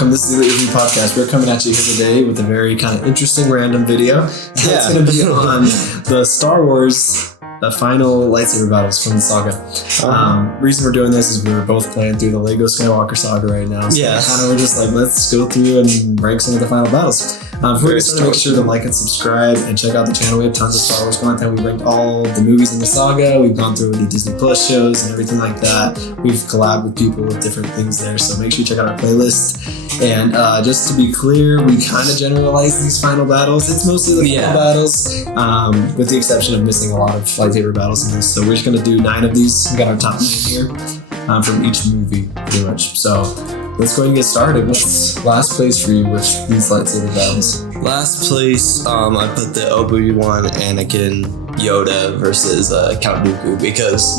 welcome. This is the ELEET Review Podcast. We're coming at you here today with a very kind of interesting random video. It's going to be on the Star Wars final lightsaber battles from the saga. Reason we're doing this is we're both playing through the Lego Skywalker Saga right now. So kind of we're just like, let's go through and rank some of the final battles. Before we start, make sure to like and subscribe and check out the channel. We have tons of Star Wars content. We ranked all the movies in the saga. We've gone through the Disney Plus shows and everything like that. We've collabed with people with different things there. So make sure you check out our playlist. And just to be clear, we kind of generalize these final battles. It's mostly the final battles, with the exception of missing a lot of lightsaber battles in this. So we're just going to do 9 of these. We got our top 9 here from each movie, pretty much. So let's go ahead and get started. What's last place for you with these lightsaber battles? Last place, I put the Obi-Wan, Anakin, Yoda versus Count Dooku because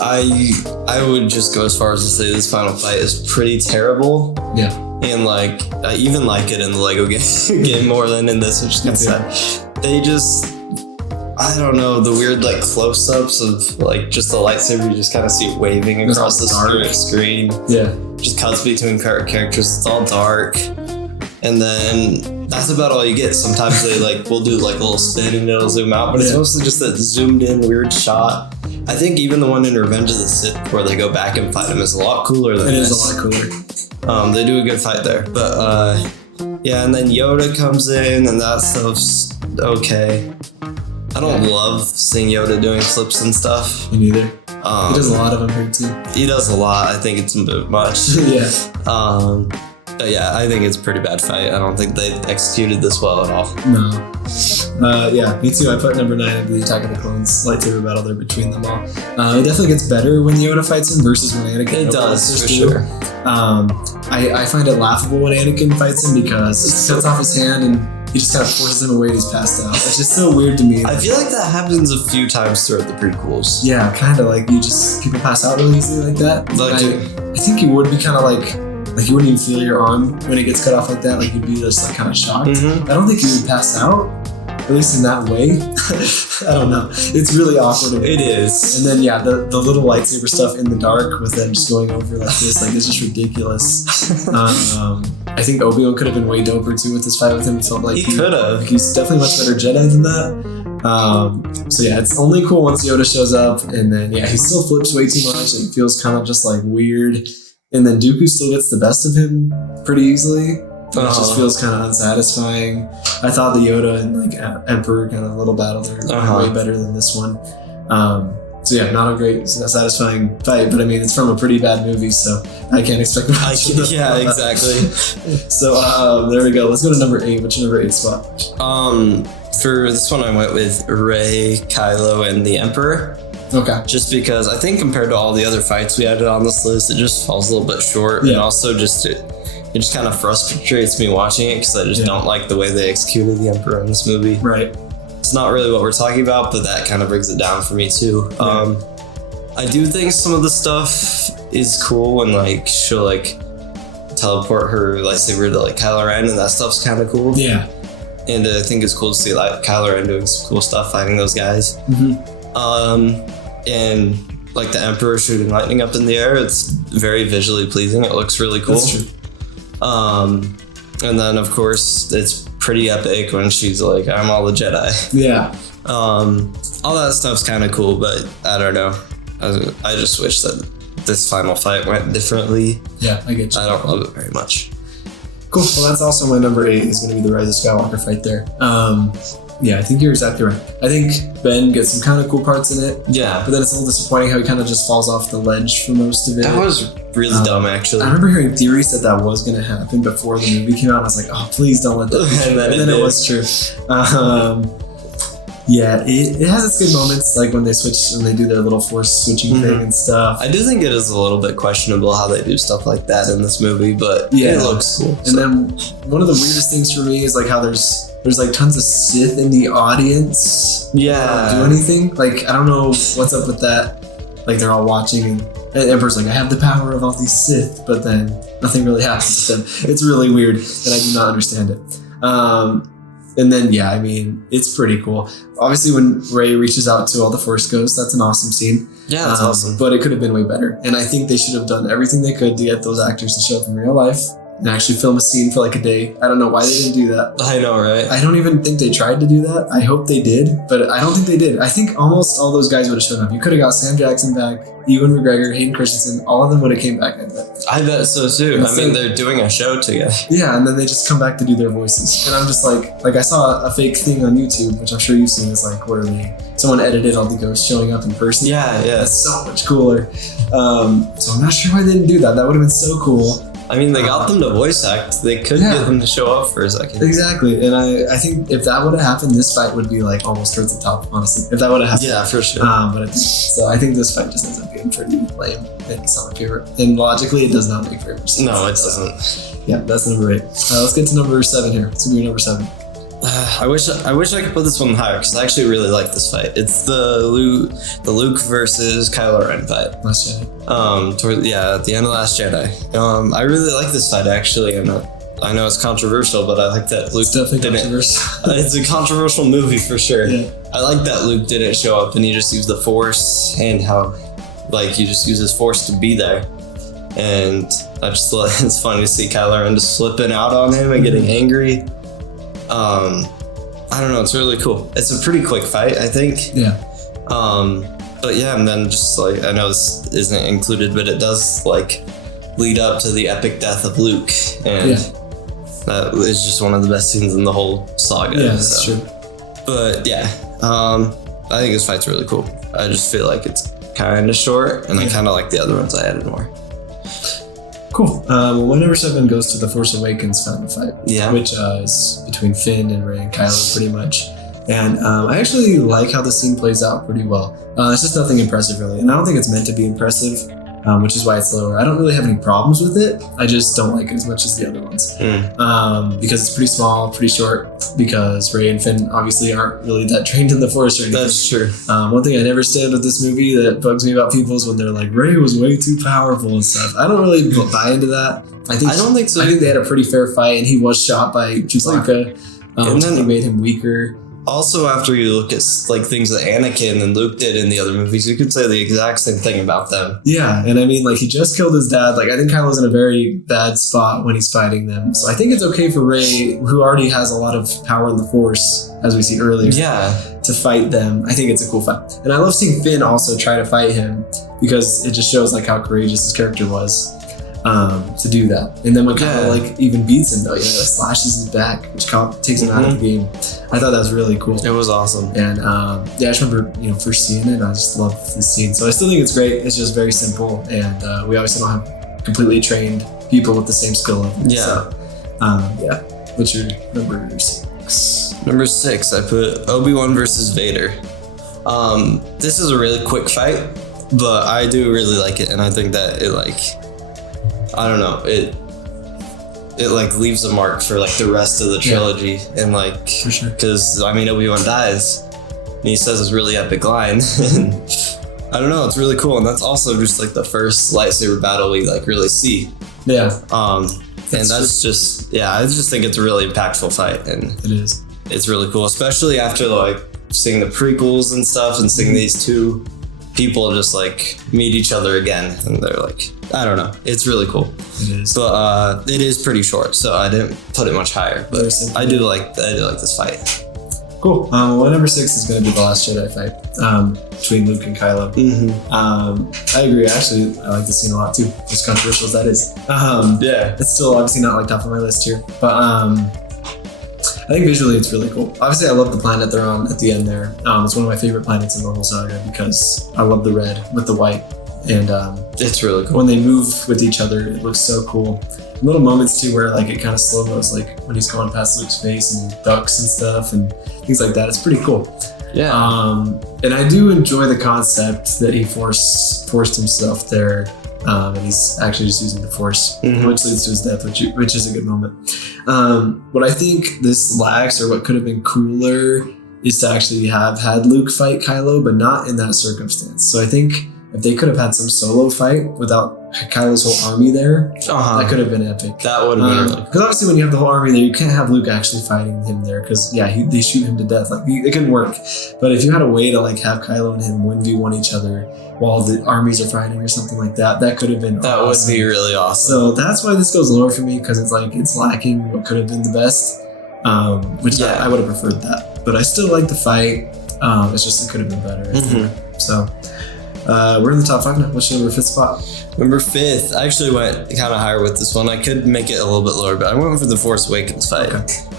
I would just go as far as to say this final fight is pretty terrible. Yeah. And like, I even like it in the Lego game more than in this, which is sad. They just, I don't know, the weird like close-ups of like just the lightsaber, you just kind of see it waving across the screen. Yeah. Just cuts between characters, it's all dark. And then that's about all you get. Sometimes they like will do like a little spin and it'll zoom out, but it's mostly just that zoomed in weird shot. I think even the one in Revenge of the Sith where they go back and fight him is a lot cooler than this. It is a lot cooler. They do a good fight there. But yeah, and then Yoda comes in and that stuff's okay. I don't love seeing Yoda doing flips and stuff. Me neither. He does a lot of them here too. He does a lot. I think it's a bit much. Yeah. But yeah, I think it's a pretty bad fight. I don't think they executed this well at all. No. Yeah, me too. I put number 9 of the Attack of the Clones lightsaber battle there between them all. It definitely gets better when Yoda fights him versus when Anakin. It does, for sure. I find it laughable when Anakin fights him because he cuts off his hand and he just kind of forces him away and he's passed out. It's just so weird to me. I feel like that happens a few times throughout the prequels. Yeah, kind of like people pass out really easily like that. Like I think you would be kind of like you wouldn't even feel your arm when it gets cut off like that. Like you'd be just like kind of shocked. I don't think you would pass out, at least in that way. I don't know. It's really awkward. It is. And then the little lightsaber stuff in the dark with them just going over like this, like it's just ridiculous. I think Obi-Wan could have been way doper too with this fight with him. It felt like he could have. Like he's definitely much better Jedi than that. So yeah, it's only cool once Yoda shows up, and then he still flips way too much and feels kind of just like weird. And then Dooku still gets the best of him pretty easily. It just feels kind of unsatisfying. I thought the Yoda and like Emperor kind of little battle are way better than this one. So yeah, not a great, satisfying fight, but I mean, it's from a pretty bad movie, so I can't expect much. Yeah, exactly. So there we go. Let's go to number 8. What's your number 8 spot? For this one, I went with Rey, Kylo, and the Emperor. Okay. Just because I think compared to all the other fights we had on this list, it just falls a little bit short, and also it just kind of frustrates me watching it because I just don't like the way they executed the Emperor in this movie. Right. It's not really what we're talking about, but that kind of brings it down for me too. I do think some of the stuff is cool when like she'll like teleport her lightsaber to like Kylo Ren, and that stuff's kind of cool. Yeah. And I think it's cool to see like Kylo Ren doing some cool stuff fighting those guys. And like the Emperor shooting lightning up in the air, it's very visually pleasing. It looks really cool. That's true. And then of course it's pretty epic when she's like, I'm all the Jedi. Yeah. All that stuff's kind of cool, but I don't know. I just wish that this final fight went differently. Yeah, I get you. I don't love it very much. Cool. Well, that's also my number 8 is going to be the Rise of Skywalker fight there. Yeah, I think you're exactly right. I think Ben gets some kind of cool parts in it. Yeah. But then it's a little disappointing how he kind of just falls off the ledge for most of it. That was really dumb, actually. I remember hearing theories that was going to happen before the movie came out. And I was like, oh, please don't let that be true. And then it was true. Yeah, it has its good moments, like when they do their little force switching thing and stuff. I do think it is a little bit questionable how they do stuff like that in this movie, but it looks cool. And then one of the weirdest things for me is like how there's like tons of Sith in the audience. Yeah. Don't do anything. Like, I don't know what's up with that. Like, they're all watching and Emperor's like, I have the power of all these Sith, but then nothing really happens to them. It's really weird, and I do not understand it. And then, I mean, it's pretty cool. Obviously, when Rey reaches out to all the Force Ghosts, that's an awesome scene. Yeah, that's awesome. But it could have been way better. And I think they should have done everything they could to get those actors to show up in real life. and actually film a scene for like a day. I don't know why they didn't do that. I know, right? I don't even think they tried to do that. I hope they did, but I don't think they did. I think almost all those guys would have shown up. You could have got Sam Jackson back, Ewan McGregor, Hayden Christensen, all of them would have came back, I bet. I bet so too. And I mean, they're doing a show together. Yeah, and then they just come back to do their voices. And I'm just like I saw a fake thing on YouTube, which I'm sure you've seen, is like where someone edited all the ghosts showing up in person. Yeah. That's so much cooler. So I'm not sure why they didn't do that. That would have been so cool. I mean, they got them to voice act. They could get them to show up for a second. Exactly. And I think if that would have happened, this fight would be like almost towards the top, honestly. If that would have happened. Yeah, for sure. So I think this fight just ends up being pretty lame. It's not my favorite. And logically, it does not make very much sense. No, it doesn't. Yeah, that's number 8. Let's get to number 7 here. It's going to be number 7. I wish I could put this one higher because I actually really like this fight. It's the Luke versus Kylo Ren fight. Last Jedi. At the end of Last Jedi. I really like this fight actually. I know it's controversial, but I like that Luke definitely didn't. controversial. It's a controversial movie for sure. Yeah. I like that Luke didn't show up and he just used the Force and how he just used his Force to be there. And it's funny to see Kylo Ren just flipping out on him and getting angry. I don't know, it's really cool. It's a pretty quick fight, I think. Yeah. But yeah, and then just I know this isn't included, but it does lead up to the epic death of Luke, and that is just one of the best scenes in the whole saga. Yeah, that's true. But yeah, I think this fight's really cool. I just feel like it's kind of short, and I kind of like the other ones I added more. Cool. My number 7 goes to the Force Awakens final fight, which is between Finn and Rey and Kylo, pretty much. And I actually like how the scene plays out pretty well. It's just nothing impressive, really. And I don't think it's meant to be impressive, which is why it's lower. I don't really have any problems with it. I just don't like it as much as the other ones. Because it's pretty small, pretty short, because Rey and Finn obviously aren't really that trained in the Force or anything. That's true. One thing I never stand with this movie that bugs me about people is when they're like, Rey was way too powerful and stuff. I don't really buy into that. I don't think so. I think they had a pretty fair fight, and he was shot by Chewbacca, and then it made him weaker. Also, after you look at things that Anakin and Luke did in the other movies, you could say the exact same thing about them. Yeah, and I mean, he just killed his dad. I think Kylo's in a very bad spot when he's fighting them. So I think it's okay for Rey, who already has a lot of power in the Force, as we see earlier, to fight them. I think it's a cool fight. And I love seeing Finn also try to fight him, because it just shows how courageous his character was. To do that. And then when Kylo even beats him though, slashes his back, which takes him out of the game. I thought that was really cool. It was awesome. And I just remember, first seeing it, I just love this scene. So I still think it's great. It's just very simple, and we obviously don't have completely trained people with the same skill level. Yeah. So, what's your number 6? Number 6, I put Obi-Wan versus Vader. This is a really quick fight, but I do really like it, and I think that it I don't know, it leaves a mark for the rest of the trilogy, and for sure, because Obi-Wan dies and he says this really epic line, and I don't know, it's really cool, and that's also just the first lightsaber battle we really see. And that's just I just think it's a really impactful fight, and it is. It's really cool, especially after seeing the prequels and stuff, and seeing these two people just meet each other again, and they're I don't know, it's really cool. It is, but it is pretty short, so I didn't put it much higher, but I do like this fight. Cool. My number 6 is going to be the Last Jedi fight between Luke and Kylo. I agree. Actually, I like this scene a lot too, as controversial as that is. It's still obviously not top of my list here, but I think visually it's really cool. Obviously, I love the planet they're on at the end there. It's one of my favorite planets in the whole saga, because I love the red with the white. And it's really cool. When they move with each other, it looks so cool. Little moments too where it kind of slow-mos, when he's going past Luke's face and ducks and stuff and things like that. It's pretty cool. Yeah. And I do enjoy the concept that he forced himself there, and he's actually just using the Force, which leads to his death, which is a good moment. What I think this lacks, or what could have been cooler, is to actually have had Luke fight Kylo, but not in that circumstance. So I think if they could have had some solo fight without Kylo's whole army there, that could have been epic. That would have been really cool. Because obviously when you have the whole army there, you can't have Luke actually fighting him there because they shoot him to death. Like it couldn't work. But if you had a way to like have Kylo and him 1v1 each other while the armies are fighting or something like that, that could have been awesome. Would be really awesome. So that's why this goes lower for me, because it's like it's lacking what could have been the best. Which I would have preferred that. But I still like the fight. It's just it could have been better. Mm-hmm. So we're in the top 5 now. What's your number 5th spot? Number 5th, I actually went kind of higher with this one. I could make it a little bit lower, but I went for the Force Awakens fight.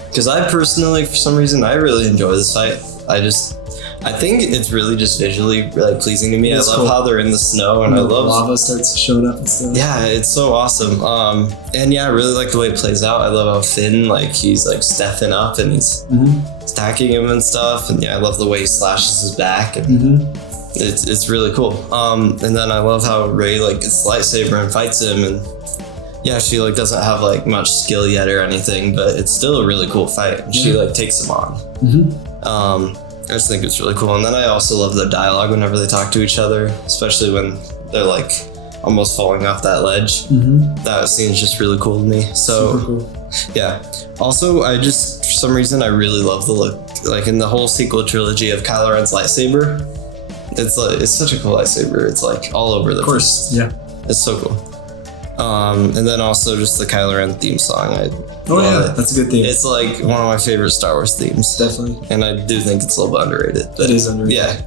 Because I personally, for some reason, I really enjoy this fight. I think it's really just visually really pleasing to me. I love how they're in the snow, and I love lava starts showing up and stuff. Yeah, it's so awesome. And yeah, I really like the way it plays out. I love how Finn, like, he's like stepping up and he's stacking him and stuff. And yeah, I love the way he slashes his back, and it's really cool. And then I love how Rey like gets lightsaber and fights him, and yeah, she like doesn't have like much skill yet or anything, but it's still a really cool fight. And she like takes him on. I just think it's really cool. And then I also love the dialogue whenever they talk to each other, especially when they're like almost falling off that ledge. That scene's just really cool to me. So super cool. Yeah. Also, I just, for some reason, I really love the look, like in the whole sequel trilogy of Kylo Ren's lightsaber. It's such a cool lightsaber. It's like all over the place. Yeah. It's so cool. And then also just the Kylo Ren theme song. That's a good theme. It's like one of my favorite Star Wars themes. Definitely. And I do think it's a little bit underrated. That is underrated. Yeah.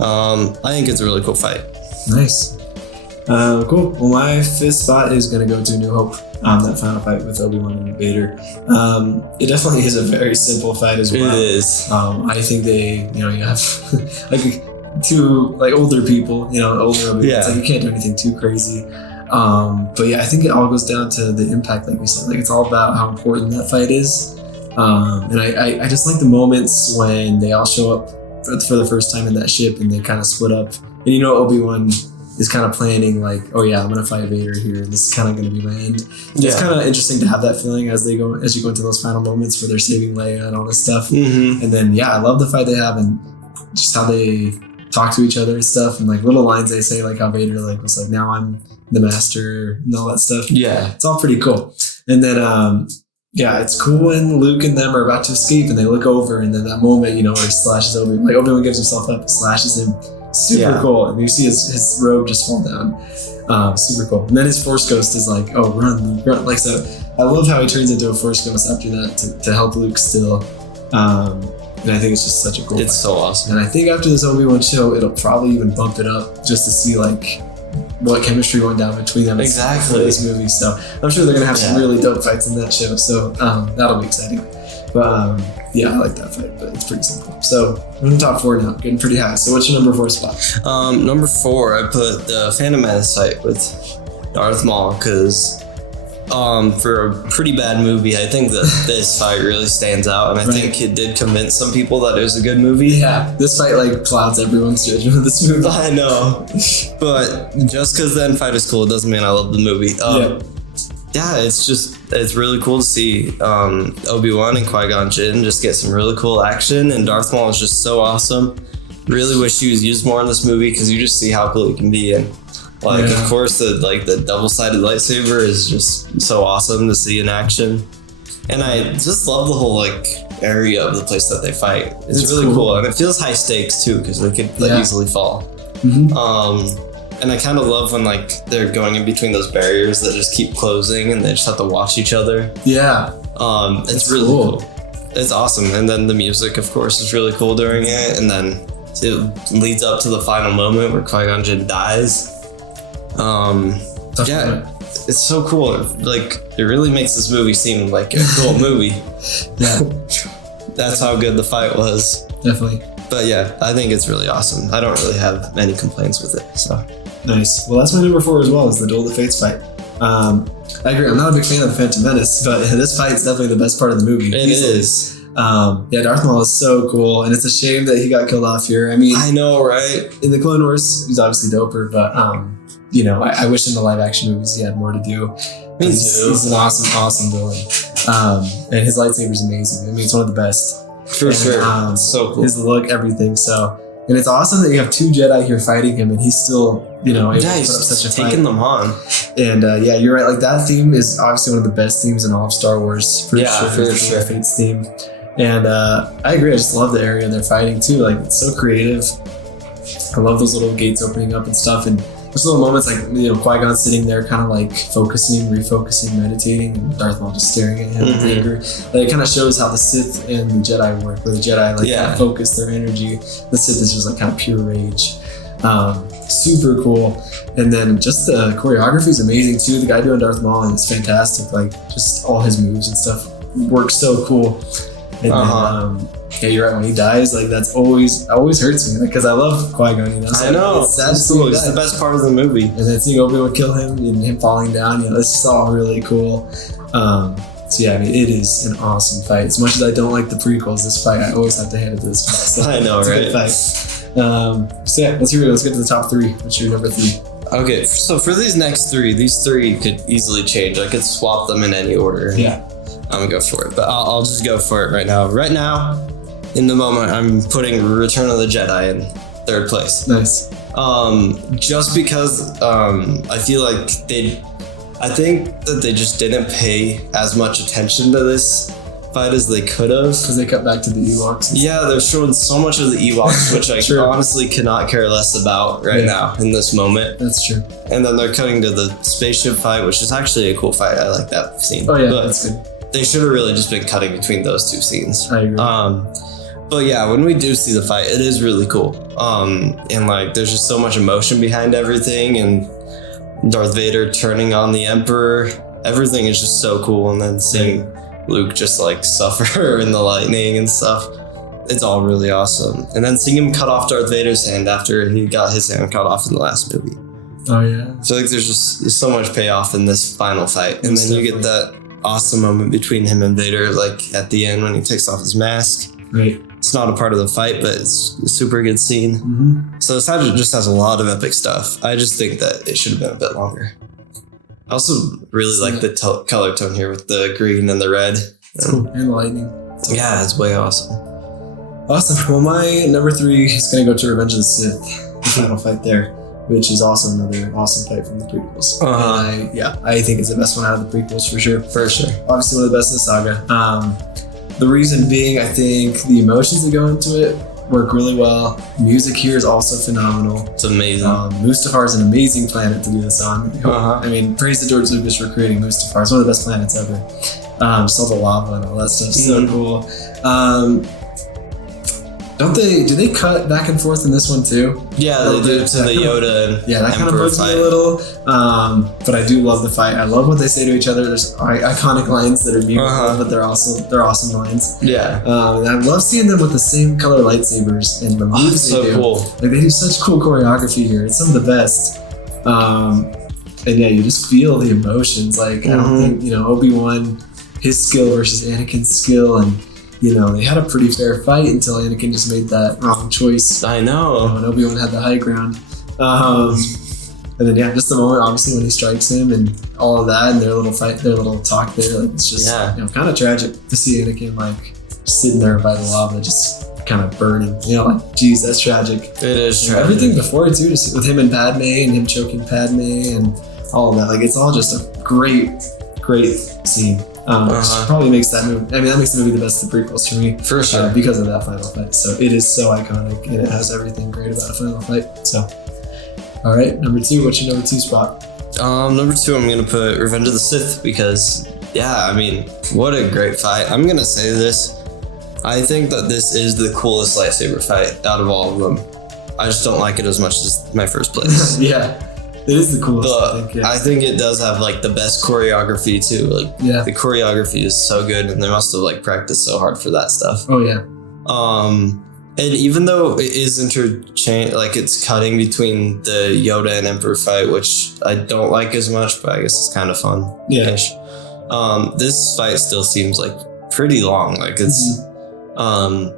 I think it's a really cool fight. Nice. Cool. Well, my 5th spot is going to go to New Hope. That final fight with Obi-Wan and Vader. It definitely is a very simple fight as well. It is. I think you have like two like older people, older Obi-Wan. Yeah. So you can't do anything too crazy. But yeah, I think it all goes down to the impact, like we said. Like it's all about how important that fight is. And I just like the moments when they all show up for the first time in that ship and they kind of split up. And Obi-Wan is kind of planning like, oh yeah, I'm gonna fight Vader here, and this is kind of gonna be my end. Yeah. It's kind of interesting to have that feeling as you go into those final moments where they're saving Leia and all this stuff. And then I love the fight they have and just how they talk to each other and stuff, and like little lines they say, like how Vader like was like, now I'm the master and all that stuff. Yeah, it's all pretty cool. And then it's cool when Luke and them are about to escape and they look over, and then that moment where he slashes Obi-Wan, like Obi-Wan gives himself up and slashes him. Super cool. And you see his robe just fall down. Super cool. And then his Force Ghost is like, oh, run. Like, so I love how he turns into a Force Ghost after that to help Luke still. And I think it's just such a cool It's so awesome. And I think after this Obi-Wan show, it'll probably even bump it up just to see like what chemistry went down between them for this movie. So I'm sure they're going to have some really dope fights in that show. So that'll be exciting. But I like that fight, but it's pretty simple. So we're in the top 4 now, getting pretty high. So what's your number 4 spot? Number 4, I put the Phantom Menace fight with Darth Maul, because for a pretty bad movie, I think that this fight really stands out, and I think it did convince some people that it was a good movie. Yeah, this fight like clouds everyone's judgment of this movie. I know, but just because the end fight is cool, it doesn't mean I love the movie. It's really cool to see Obi-Wan and Qui-Gon Jinn just get some really cool action, and Darth Maul is just so awesome. Really wish he was used more in this movie, because you just see how cool he can be. And of course, the double-sided lightsaber is just so awesome to see in action. And I just love the whole area of the place that they fight. It's really cool, and it feels high stakes too, because they could easily fall. And I kind of love when they're going in between those barriers that just keep closing, and they just have to watch each other. Yeah, it's really cool. It's awesome. And then the music, of course, is really cool during it, and then it leads up to the final moment where Qui-Gon Jinn dies. It's so cool. It really makes this movie seem like a cool movie. That's how good the fight was. Definitely. But yeah, I think it's really awesome. I don't really have any complaints with it. So nice. Well, that's my number 4 as well, is the Duel of the Fates fight. I agree. I'm not a big fan of the Phantom Menace, but this fight is definitely the best part of the movie. It is. Darth Maul is so cool, and it's a shame that he got killed off here. I mean, I know, right? In the Clone Wars, he's obviously doper, but I wish in the live action movies he had more to do. Me too. He's an awesome villain. And his lightsaber is amazing. I mean, it's one of the best. For sure. It's so cool. His look, everything. So And it's awesome that you have two Jedi here fighting him, and he's still, able to put up he's such a fight. taking them on. And you're right. Like that theme is obviously one of the best themes in all of Star Wars. For sure. Fate's theme. And I agree. I just love the area they're fighting too. Like it's so creative. I love those little gates opening up and stuff. And there's little moments like Qui-Gon sitting there, kind of like refocusing, meditating, and Darth Maul just staring at him with anger. Like it kind of shows how the Sith and the Jedi work. Where the Jedi kind of focus their energy. The Sith is just like kind of pure rage. Super cool. And then just the choreography is amazing too. The guy doing Darth Maul is fantastic. Like just all his moves and stuff work so cool. And then, you're right. When he dies, like that's always hurts me because I love Qui-Gon. I know. It's sad to see. It's the best part of the movie. And then seeing Obi-Wan kill him and him falling down, it's just all really cool. It is an awesome fight. As much as I don't like the prequels, this fight I always have to hand it to this fight. So I know, right? It's a good fight. Let's get to the top three. What's your number 3? Okay, so for these next 3, these 3 could easily change. I could swap them in any order. Yeah. I'm gonna go for it, but I'll just go for it right now. Right now, in the moment, I'm putting Return of the Jedi in 3rd place. Nice. Just because I feel like I think that they just didn't pay as much attention to this fight as they could have. Because they cut back to the Ewoks. Yeah, they're showing so much of the Ewoks, which I honestly cannot care less about right now in this moment. That's true. And then they're cutting to the spaceship fight, which is actually a cool fight. I like that scene. Oh yeah, that's good. They should have really just been cutting between those 2 scenes. I agree. But yeah, when we do see the fight, it is really cool. And like, there's just so much emotion behind everything, and Darth Vader turning on the Emperor. Everything is just so cool. And then seeing Luke just like suffer in the lightning and stuff. It's all really awesome. And then seeing him cut off Darth Vader's hand after he got his hand cut off in the last movie. Oh yeah. I feel like there's so much payoff in this final fight. And then you get that awesome moment between him and Vader, like at the end when he takes off his mask. Right. It's not a part of the fight, but it's a super good scene. So this just has a lot of epic stuff. I just think that it should have been a bit longer. I also really like the color tone here with the green and the red. It's cool. And lightning. Yeah, it's way awesome. Awesome. Well, my number 3 is going to go to Revenge of the Sith, the final fight there, which is also another awesome fight from the prequels. I think it's the best one out of the prequels for sure. Obviously one of the best in the saga. The reason being, I think the emotions that go into it work really well. Music here is also phenomenal. It's amazing. Mustafar is an amazing planet to do this on. I mean, praise to George Lucas for creating Mustafar. It's one of the best planets ever. Just all the lava and all that stuff. So cool. Do they cut back and forth in this one too? Yeah, they do to the Yoda and that kind of bugs me a little. But I do love the fight. I love what they say to each other. There's iconic lines that are beautiful, but they're awesome lines. Yeah. And I love seeing them with the same color lightsabers and the moves they do. Cool. Like they do such cool choreography here. It's some of the best. And you just feel the emotions. Like I don't think Obi-Wan, his skill versus Anakin's skill, and they had a pretty fair fight until Anakin just made that wrong choice. I know. And Obi-Wan had the high ground. And then just the moment, obviously, when he strikes him and all of that, and their little fight, their little talk there, like it's just kind of tragic to see Anakin like sitting there by the lava, just kind of burning. Geez, that's tragic. It is tragic. Everything before it too, just with him and Padme and him choking Padme and all of that, like it's all just a great scene. Which probably makes that movie. I mean, that makes the movie the best of the prequels for me, for sure, because of that final fight. So it is so iconic, and it has everything great about a final fight. So, all right, number 2. What's your number 2 spot? Number 2, I'm gonna put Revenge of the Sith because, I mean, what a great fight. I'm gonna say this. I think that this is the coolest lightsaber fight out of all of them. I just don't like it as much as my first place. It is the coolest. But I think it does have like the best choreography too. Like the choreography is so good, and they must have like practiced so hard for that stuff. Oh yeah. And even though it is like it's cutting between the Yoda and Emperor fight, which I don't like as much, but I guess it's kind of fun. Ish. This fight still seems like pretty long. Like it's, and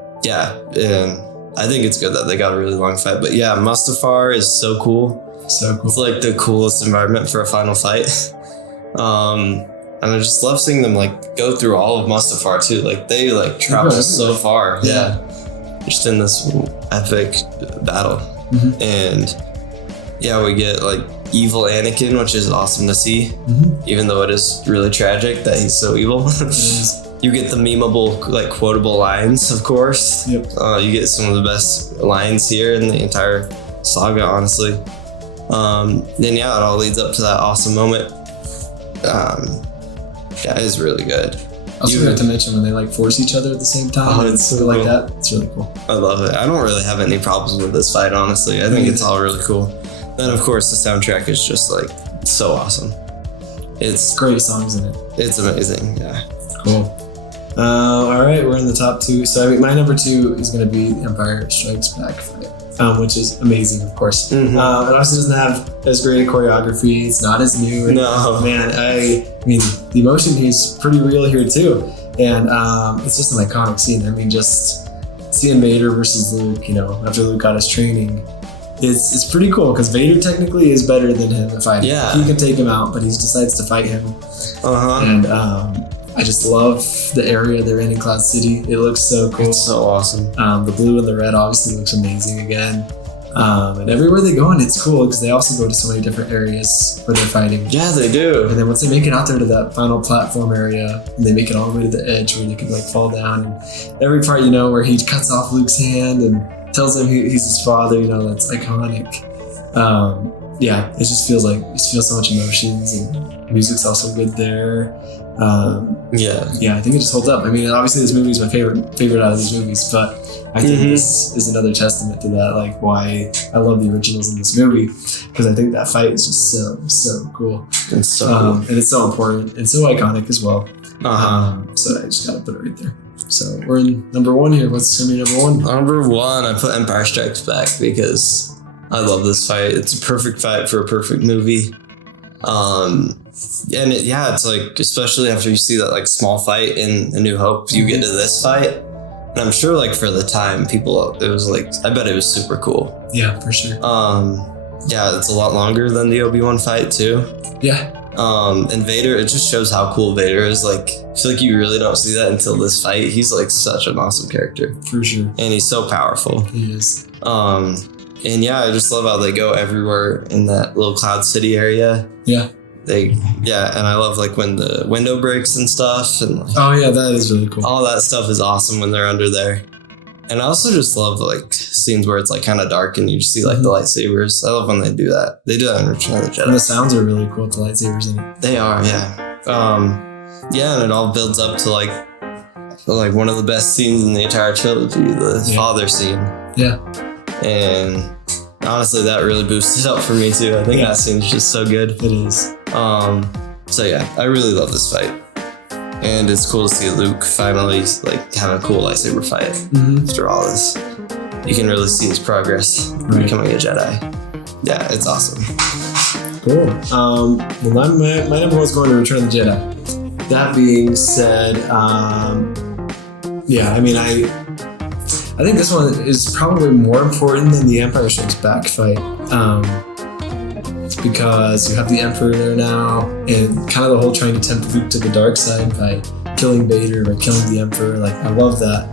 I think it's good that they got a really long fight. But Mustafar is so cool. So cool. It's like the coolest environment for a final fight. And I just love seeing them like go through all of Mustafar too. Like they like travel so far. just in this epic battle. And yeah, we get like evil Anakin, which is awesome to see, even though it is really tragic that he's so evil. You get the memeable, like quotable lines, of course. You get some of the best lines here in the entire saga, honestly. Then yeah, it all leads up to that awesome moment. Yeah, it's really good. I also forgot to mention when they like force each other at the same time. Oh, it's so like cool. that. It's really cool. I love it. I don't really have any problems with this fight, honestly. I think it's all really cool. Then of course the soundtrack is just like so awesome. It's great songs in it. It's amazing. Yeah. Cool. All right, we're in the top 2. So I mean, my number 2 is going to be Empire Strikes Back fight, which is amazing, of course. It obviously doesn't have as great a choreography. It's not as new. No. Man, I mean, the emotion here is pretty real here too. And it's just an iconic scene. I mean, just seeing Vader versus Luke, you know, after Luke got his training, it's pretty cool because Vader technically is better than him at fighting. Yeah. He can take him out, but he decides to fight him. And I just love the area they're in Cloud City. It looks so cool. It's so awesome. The blue and the red obviously looks amazing again. And everywhere they go, and it's cool because they also go to so many different areas where they're fighting. Yeah, they do. And then once they make it out there to that final platform area, and they make it all the way to the edge where they can like fall down. And every part, you know, where he cuts off Luke's hand and tells him he's his father, you know, that's iconic. Yeah, it just feels like you feel so much emotions, and music's also good there. Yeah, I think it just holds up. I mean, obviously this movie is my favorite out of these movies, but I think this is another testament to that, like why I love the originals in this movie, because I think that fight is just so cool. It's so cool. And it's so important and so iconic as well. So I just gotta put it right there. So we're in number 1 here. What's gonna be number 1? Number 1, I put Empire Strikes Back because I love this fight. It's a perfect fight for a perfect movie. And it's like, especially after you see that like small fight in A New Hope, you get to this fight. And I'm sure like for the time, it was like, I bet it was super cool. Yeah, for sure. Yeah, it's a lot longer than the Obi-Wan fight too. Yeah. And Vader, it just shows how cool Vader is. Like, I feel like you really don't see that until this fight. He's like such an awesome character. For sure. And he's so powerful. He is. And yeah, I just love how they go everywhere in that little Cloud City area. Yeah. And I love like when the window breaks and stuff, and like, oh yeah, that is really cool. All that stuff is awesome when they're under there. And I also just love like scenes where it's like kind of dark and you just see like the lightsabers. I love when they do that. They do that in Return of the Jedi. And the sounds are really cool with the lightsabers in it. They are, yeah. And it all builds up to like one of the best scenes in the entire trilogy, the father scene. Yeah. And honestly, that really boosted up for me too. I think that scene's just so good. It is. So yeah, I really love this fight. And it's cool to see Luke finally like have a cool lightsaber fight after all this. You can really see his progress becoming a Jedi. Yeah, it's awesome. Cool. Well, my number 1 is going to Return of the Jedi. That being said, I mean, I think this one is probably more important than the Empire Strikes Back fight. Because you have the Emperor there now, and kind of the whole trying to tempt Luke to the dark side by killing Vader, by killing the Emperor. Like, I love that.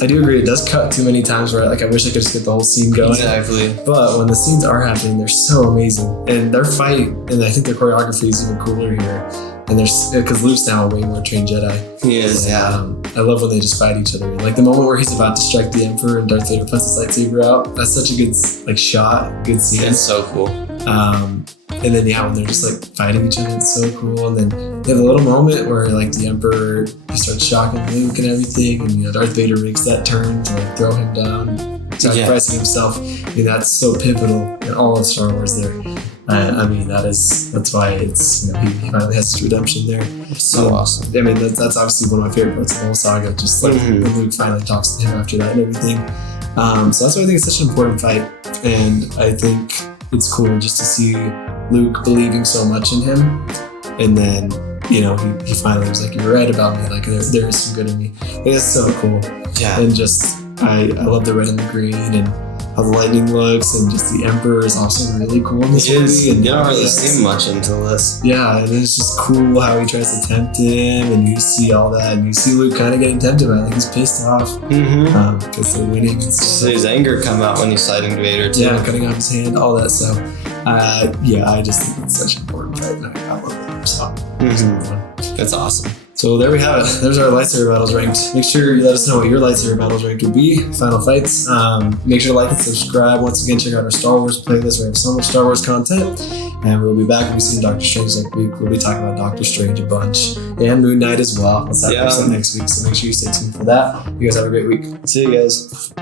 I do agree, it does cut too many times where like I wish I could just get the whole scene going. Exactly. But when the scenes are happening, they're so amazing. And their fight, and I think their choreography is even cooler here. And because Luke's now a way more trained Jedi. He is, yeah. I love when they just fight each other. Like the moment where he's about to strike the Emperor and Darth Vader puts his lightsaber out. That's such a good like shot, good scene. It's so cool. And then when they're just like fighting each other, it's so cool. And then they have a little moment where like the Emperor starts shocking Luke and everything, and Darth Vader makes that turn to like throw him down, sacrificing himself. I mean, that's so pivotal in all of Star Wars there. I mean, that's why it's he finally has his redemption there. So awesome. I mean, that's obviously one of my favorite parts of the whole saga. Just like when Luke finally talks to him after that and everything. So that's why I think it's such an important fight, and I think it's cool just to see Luke believing so much in him, and then he finally was like, "You're right about me. Like there is some good in me." I think it's so cool. Yeah. And just I love the red and the green, and how the lightning looks, and just the Emperor is also really cool in this movie. And you don't really see much until this. Yeah, and it's just cool how he tries to tempt him, and you see all that, and you see Luke kind of getting tempted by it. Like he's pissed off because they're winning and stuff. So his anger come out when he's fighting Vader too. Yeah, cutting off his hand, all that. So, I just think it's such an important fight, and I love it. So, That's awesome. So there we have it. There's our lightsaber battles ranked. Make sure you let us know what your lightsaber battles ranked would be. Final fights. Make sure to like and subscribe. Once again, check out our Star Wars playlist. We have so much Star Wars content. And we'll be back. We'll be seeing Doctor Strange next week. We'll be talking about Doctor Strange a bunch. And Moon Knight as well. That's that next week. So make sure you stay tuned for that. You guys have a great week. See you guys.